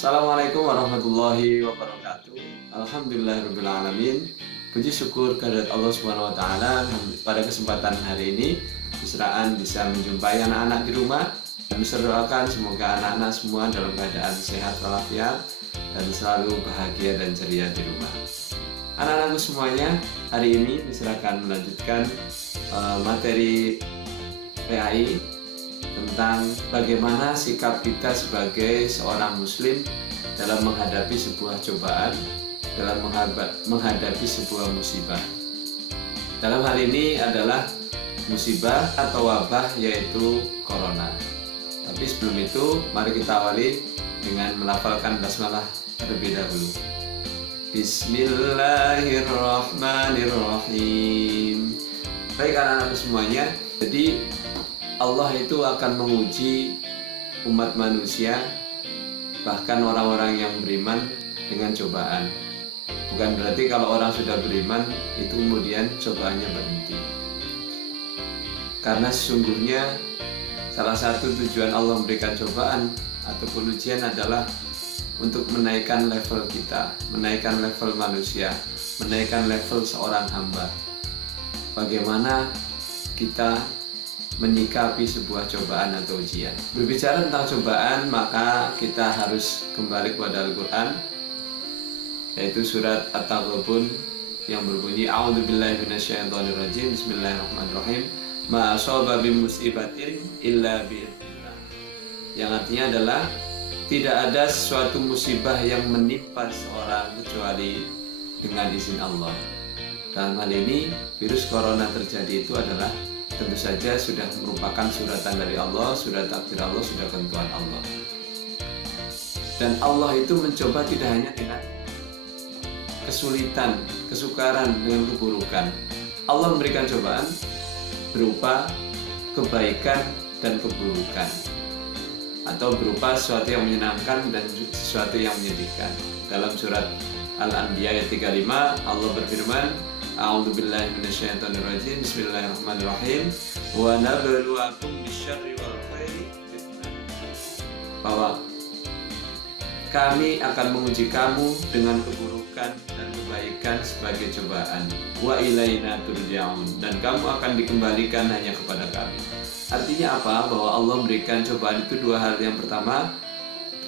Assalamualaikum warahmatullahi wabarakatuh. Alhamdulillahirrabbilalamin. Puji syukur kehadirat Allah Subhanahu wa taala. Pada kesempatan hari ini Bisraan bisa menjumpai anak-anak di rumah dan bisa doakan semoga anak-anak semua dalam keadaan sehat walafiat dan selalu bahagia dan ceria di rumah. Anak-anakku semuanya, hari ini Bisra akan melanjutkan materi PAI tentang bagaimana sikap kita sebagai seorang muslim dalam menghadapi sebuah cobaan, dalam menghadapi sebuah musibah. Dalam hal ini adalah musibah atau wabah, yaitu corona. Tapi sebelum itu, mari kita awali dengan melafalkan basmalah terlebih dahulu. Bismillahirrahmanirrahim. Baik anak-anak semuanya, jadi Allah itu akan menguji umat manusia, bahkan orang-orang yang beriman dengan cobaan. Bukan berarti kalau orang sudah beriman itu kemudian cobaannya berhenti. Karena sesungguhnya salah satu tujuan Allah memberikan cobaan ataupun ujian adalah untuk menaikkan level kita, menaikkan level manusia, menaikkan level seorang hamba. Bagaimana kita menyikapi sebuah cobaan atau ujian. Berbicara tentang cobaan, maka kita harus kembali kepada Al-Quran, yaitu surat At-Taghabun yang berbunyi A'udzubillahi minasyaitonirrajim, Bismillahirrahmanirrahim, ma asaba min musibatin illa bi'idznillah. Yang artinya adalah tidak ada sesuatu musibah yang menimpa seorang kecuali dengan izin Allah. Dalam hal ini, virus corona terjadi itu adalah tentu saja sudah merupakan suratan dari Allah, sudah takdir Allah, sudah ketentuan Allah. Dan Allah itu mencoba tidak hanya dengan kesulitan, kesukaran, dengan keburukan. Allah memberikan cobaan berupa kebaikan dan keburukan, atau berupa sesuatu yang menyenangkan dan sesuatu yang menyedihkan. Dalam surat Al-Anbiya ayat 35, Allah berfirman, A'udzubillahi minasyaitonirrajim, Bismillahirrahmanirrahim, wa nabluwakum bisyarri wal khairi fitnah. Bahwa kami akan menguji kamu dengan keburukan dan kebaikan sebagai cobaan. Wa ilaina turja'un, dan kamu akan dikembalikan hanya kepada kami. Artinya apa? Bahwa Allah memberikan cobaan itu dua hal. Yang pertama,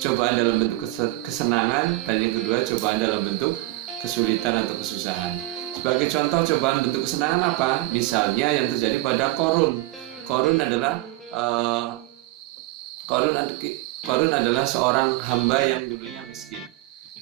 cobaan dalam bentuk kesenangan, dan yang kedua, cobaan dalam bentuk kesulitan atau kesusahan. Sebagai contoh cobaan bentuk kesenangan apa? Misalnya yang terjadi pada Qarun. Qarun adalah seorang hamba yang dulunya miskin.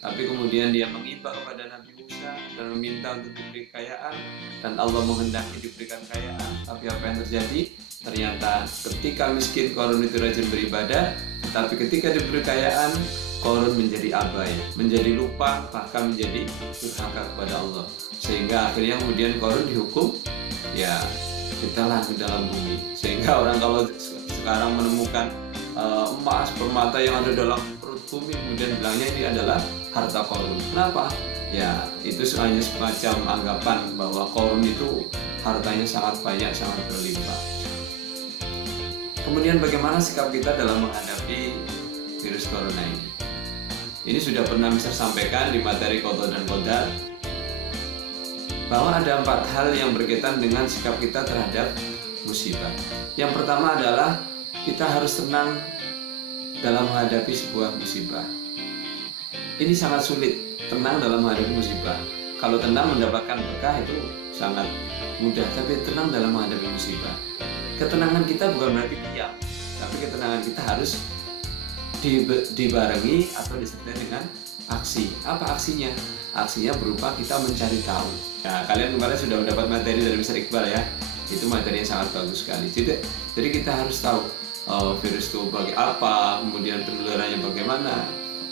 Tapi kemudian dia mengimbau kepada Nabi Musa dan meminta untuk diberi kekayaan, dan Allah menghendaki diberikan kekayaan. Tapi apa yang terjadi? Ternyata ketika miskin, Qarun itu rajin beribadah, tapi ketika diberi kekayaan, Qarun menjadi abai, menjadi lupa, bahkan menjadi durhaka kepada Allah. Sehingga akhirnya kemudian Qarun dihukum, ya ditelan ke dalam bumi. Sehingga orang kalau sekarang menemukan emas, permata yang ada dalam perut bumi, kemudian bilangnya ini adalah harta Qarun. Kenapa? Ya itu hanya semacam anggapan bahwa Qarun itu hartanya sangat banyak, sangat berlimpah. Kemudian bagaimana sikap kita dalam menghadapi virus corona ini? Ini sudah pernah bisa sampaikan di materi Qadha dan Qadar, bahwa ada 4 hal yang berkaitan dengan sikap kita terhadap musibah. Yang pertama adalah kita harus tenang dalam menghadapi sebuah musibah. Ini sangat sulit, tenang dalam menghadapi musibah. Kalau tenang mendapatkan berkah itu sangat mudah, tapi tenang dalam menghadapi musibah. Ketenangan kita bukan berarti diam, tapi ketenangan kita harus dibarengi atau disertai dengan aksi. Apa aksinya? Aksinya berupa kita mencari tahu. Nah, kalian kemarin sudah mendapat materi dari Mr. Iqbal ya. Itu materi yang sangat bagus sekali. Jadi kita harus tahu virus itu bagi apa, kemudian penularannya bagaimana.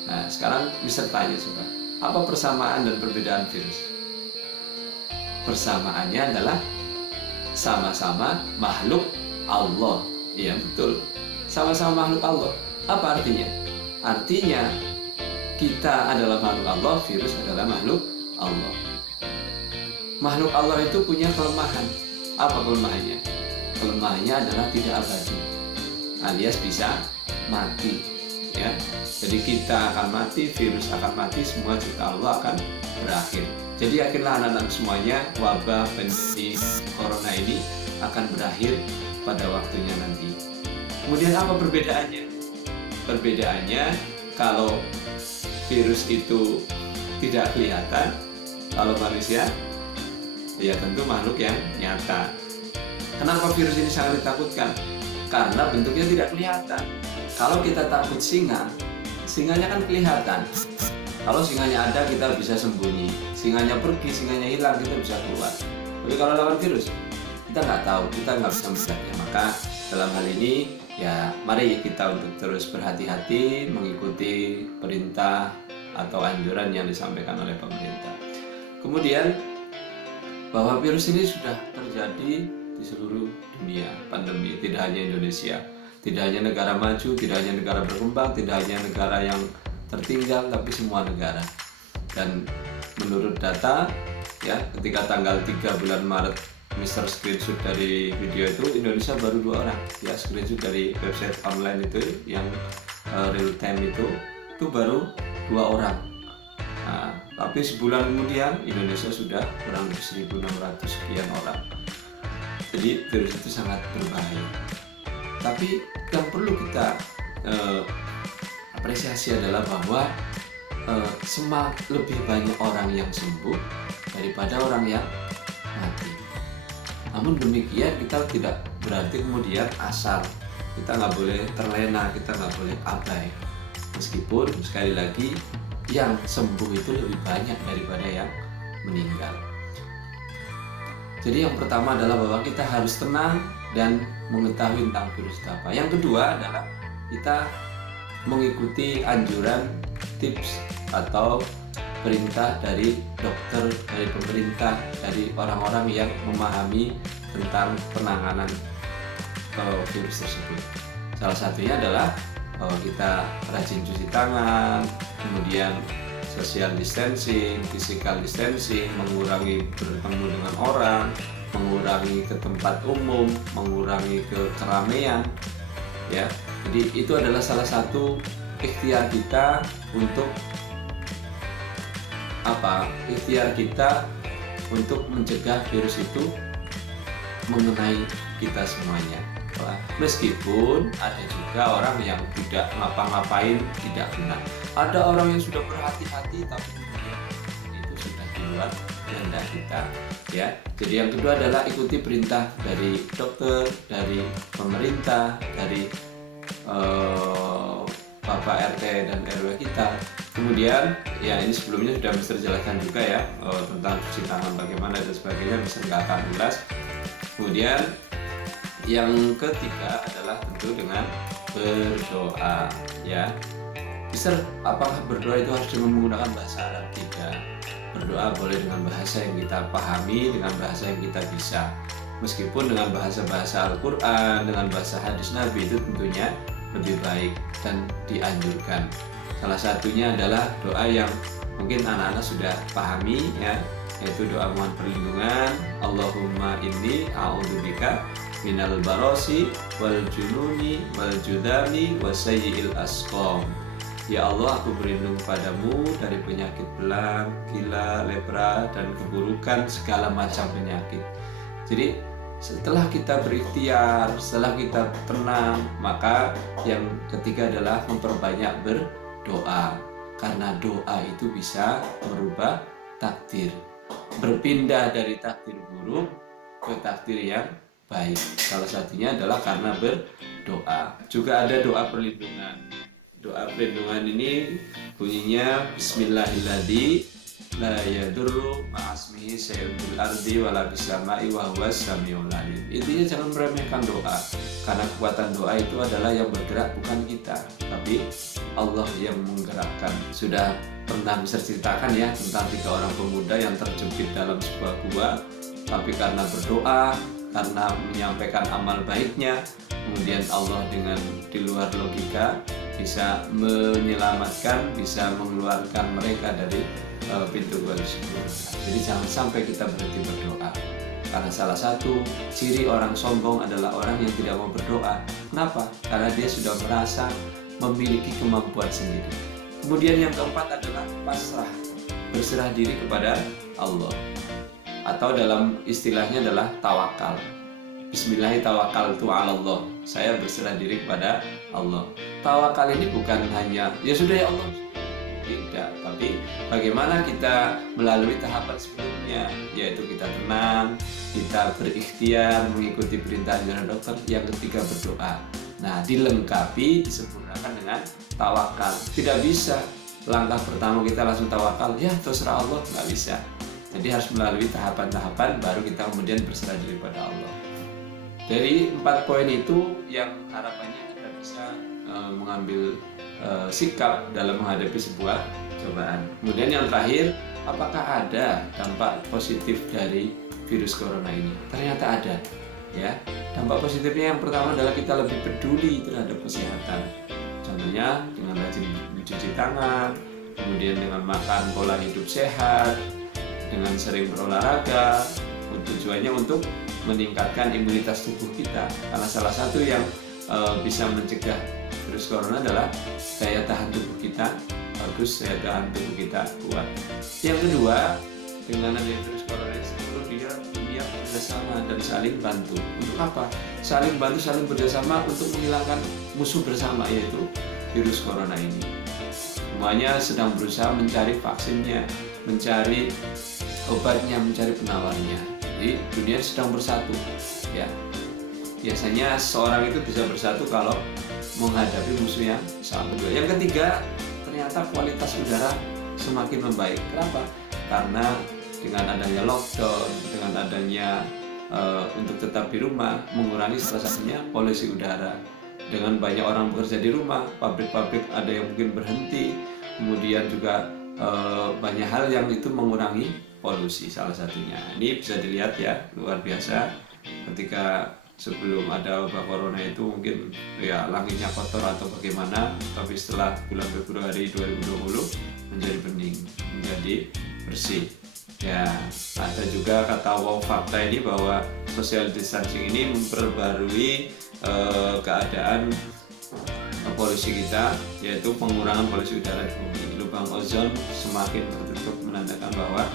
Nah, sekarang Mr. tanya coba, apa persamaan dan perbedaan virus? Persamaannya adalah sama-sama makhluk Allah. Iya betul, sama-sama makhluk Allah. Apa artinya? Artinya kita adalah makhluk Allah, virus adalah makhluk Allah. Makhluk Allah itu punya kelemahan. Apa kelemahannya? Kelemahannya adalah tidak abadi, alias bisa mati. ya. Jadi kita akan mati, virus akan mati, semua cipta Allah akan berakhir. Jadi yakinlah anak-anak semuanya, wabah pandemi corona ini akan berakhir pada waktunya nanti. Kemudian apa perbedaannya? Perbedaannya kalau virus itu tidak kelihatan, kalau manusia ya tentu makhluk yang nyata. Kenapa virus ini sangat ditakutkan? Karena bentuknya tidak kelihatan. Kalau kita takut singa, singanya kan kelihatan. Kalau singanya ada kita bisa sembunyi, singanya pergi, singanya hilang kita bisa keluar. Tapi kalau lawan virus kita nggak tahu, kita nggak bisa melihatnya. Maka dalam hal ini ya mari kita untuk terus berhati-hati mengikuti perintah atau anjuran yang disampaikan oleh pemerintah. Kemudian bahwa virus ini sudah terjadi di seluruh dunia, pandemi, tidak hanya Indonesia, tidak hanya negara maju, tidak hanya negara berkembang, tidak hanya negara yang tertinggal, tapi semua negara. Dan menurut data ya, ketika tanggal 3 bulan Maret Mr. Screenshot dari video itu, Indonesia baru 2 orang ya, screenshot dari website online itu yang real time itu baru 2 orang. Nah, tapi sebulan kemudian Indonesia sudah kurang lebih 1.600 sekian orang. Jadi virus itu sangat berbahaya. Tapi yang perlu kita apresiasi adalah bahwa lebih banyak orang yang sembuh daripada orang yang mati. Namun demikian kita tidak berarti kemudian asal, kita nggak boleh terlena, kita nggak boleh abai. Meskipun sekali lagi yang sembuh itu lebih banyak daripada yang meninggal. Jadi yang pertama adalah bahwa kita harus tenang dan mengetahui tentang virus itu apa. Yang kedua adalah kita mengikuti anjuran, tips atau perintah dari dokter, dari pemerintah, dari orang-orang yang memahami tentang penanganan virus tersebut. Salah satunya adalah bahwa kita rajin cuci tangan, kemudian social distancing, physical distancing, mengurangi bertemu dengan orang, mengurangi ke tempat umum, mengurangi ke keramaian, ya. Jadi itu adalah salah satu ikhtiar kita untuk ikhtiar kita untuk mencegah virus itu mengenai kita semuanya. Meskipun ada juga orang yang tidak ngapa-ngapain, tidak kena. Ada orang yang sudah berhati-hati tapi kemudian itu sudah di luar kehendak kita, ya. Jadi yang kedua adalah ikuti perintah dari dokter, dari pemerintah, dari Bapak RT dan RW kita. Kemudian ya ini sebelumnya sudah Mister jelaskan juga ya tentang cuci tangan bagaimana dan sebagainya, bisa nggak akan ulas. Kemudian yang ketiga adalah tentu dengan berdoa, ya. Mister, apakah berdoa itu harus dengan menggunakan bahasa Arab? Tidak. Berdoa boleh dengan bahasa yang kita pahami, dengan bahasa yang kita bisa. Meskipun dengan bahasa-bahasa Al-Quran, dengan bahasa hadis Nabi itu tentunya lebih baik dan dianjurkan. Salah satunya adalah doa yang mungkin anak-anak sudah pahami, ya, yaitu doa mohon perlindungan. Allahumma inni a'udzubika minal barosi wal jununi wal judami wasayyi'il asqam. Ya Allah, aku berlindung padamu dari penyakit belang, gila, lepra, dan keburukan segala macam penyakit. Jadi setelah kita berikhtiar, setelah kita tenang, maka yang ketiga adalah memperbanyak berdoa. Karena doa itu bisa merubah takdir, berpindah dari takdir buruk ke takdir yang baik. Salah satunya adalah karena berdoa. Juga ada doa perlindungan. Doa perlindungan ini bunyinya Bismillahirrahmanirrahim, la yadurru ma'asmihi syai'un fil ardi wala fis sama'i wa huwas samiul alim. Intinya jangan meremehkan doa, karena kekuatan doa itu adalah yang bergerak bukan kita, tapi Allah yang menggerakkan. Sudah pernah bisa ceritakan ya tentang 3 orang pemuda yang terjepit dalam sebuah gua, tapi karena berdoa, karena menyampaikan amal baiknya, kemudian Allah dengan di luar logika bisa menyelamatkan, bisa mengeluarkan mereka dari pintu gua tersebut. Jadi jangan sampai kita berhenti berdoa, karena salah satu ciri orang sombong adalah orang yang tidak mau berdoa. Kenapa? Karena dia sudah merasa memiliki kemampuan sendiri. Kemudian yang keempat adalah pasrah, berserah diri kepada Allah, atau dalam istilahnya adalah tawakal. Bismillahirrahmanirrahim, saya berserah diri kepada Allah. Tawakal ini bukan hanya ya sudah ya Allah, tidak, tapi bagaimana kita melalui tahapan sebelumnya, yaitu kita tenang, kita berikhtiar mengikuti perintah anjuran dokter. Yang ketiga, berdoa. Nah, dilengkapi, disempurnakan dengan tawakal. Tidak bisa langkah pertama kita langsung tawakal, ya terserah Allah, nggak bisa. Jadi harus melalui tahapan-tahapan baru kita kemudian berserah diri pada Allah. Dari 4 poin itu yang harapannya kita bisa mengambil sikap dalam menghadapi sebuah cobaan. Kemudian yang terakhir, apakah ada dampak positif dari virus corona ini? Ternyata ada, ya. Dampak positifnya yang pertama adalah kita lebih peduli terhadap kesehatan. Contohnya dengan rajin mencuci tangan, kemudian dengan makan pola hidup sehat, dengan sering berolahraga. Tujuannya untuk meningkatkan imunitas tubuh kita, karena salah satu yang bisa mencegah virus corona adalah daya tahan tubuh kita bagus, daya tahan tubuh kita kuat. Yang kedua, dengan adanya virus corona dia bersama dan saling bantu. Untuk apa? Saling bantu, saling bersama untuk menghilangkan musuh bersama, yaitu virus corona ini. Semuanya sedang berusaha mencari vaksinnya, mencari obatnya, mencari penawarnya. Jadi dunia sedang bersatu, ya. Biasanya seorang itu bisa bersatu kalau menghadapi musuh yang sama. Yang ketiga, ternyata kualitas udara semakin membaik. Kenapa? Karena dengan adanya lockdown, dengan adanya untuk tetap di rumah, mengurangi salah satunya polusi udara. Dengan banyak orang bekerja di rumah, pabrik-pabrik ada yang mungkin berhenti, kemudian juga banyak hal yang itu mengurangi polusi salah satunya. Ini bisa dilihat ya, luar biasa. Ketika sebelum ada wabah corona itu mungkin ya langitnya kotor atau bagaimana, tapi setelah bulan Februari 2020 menjadi bening, menjadi bersih. Ya, ada juga kata wow fakta ini bahwa social distancing ini memperbarui keadaan polusi kita, yaitu pengurangan polusi udara di bumi. Lubang ozon semakin tertutup, menandakan bahwa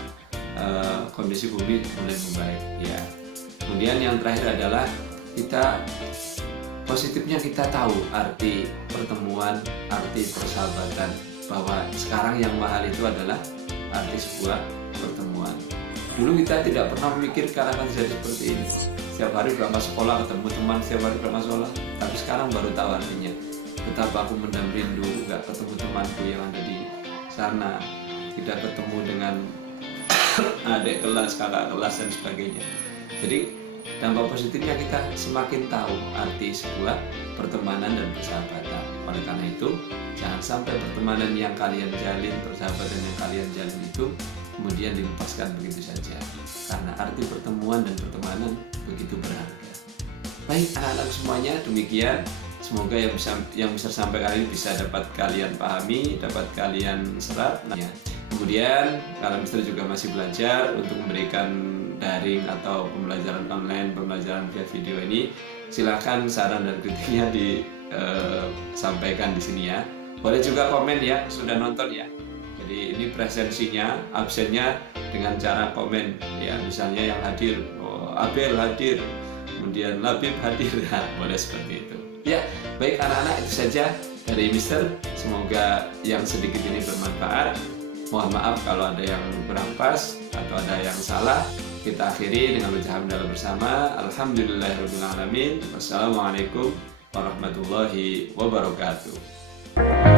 kondisi bumi mulai membaik, ya. Kemudian yang terakhir adalah kita positifnya kita tahu arti pertemuan, arti persahabatan, bahwa sekarang yang mahal itu adalah arti sebuah pertemuan. Dulu kita tidak pernah memikirkan akan jadi seperti ini. Setiap hari berangkat sekolah, ketemu teman, setiap hari berangkat sekolah. Tapi sekarang baru tahu artinya. Betapa aku mendam rindu, gak ketemu temanku yang ada di sana, tidak ketemu dengan adik kelas, kakak kelas dan sebagainya. Jadi dampak positifnya kita semakin tahu arti sebuah pertemanan dan persahabatan. Oleh karena itu, jangan sampai pertemanan yang kalian jalin, persahabatan yang kalian jalin itu kemudian dilepaskan begitu saja. Karena arti pertemuan dan pertemanan begitu berharga. Baik anak-anak semuanya, demikian. Semoga yang bisa sampai kali ini bisa dapat kalian pahami, dapat kalian serap. Kemudian kalau Mister juga masih belajar untuk memberikan daring atau pembelajaran online, pembelajaran via video ini, silakan saran dan kritiknya disampaikan di sini ya. Boleh juga komen ya, sudah nonton ya. Jadi ini presensinya, absennya dengan cara komen ya, misalnya yang hadir, Abel hadir, kemudian Labib hadir, nah, boleh seperti itu. Ya, baik anak-anak, itu saja dari Mister. Semoga yang sedikit ini bermanfaat. Mohon maaf kalau ada yang kurang pas atau ada yang salah. Kita akhiri dengan baca hamdalah bersama. Alhamdulillahirrahmanirrahim. Wassalamualaikum warahmatullahi wabarakatuh.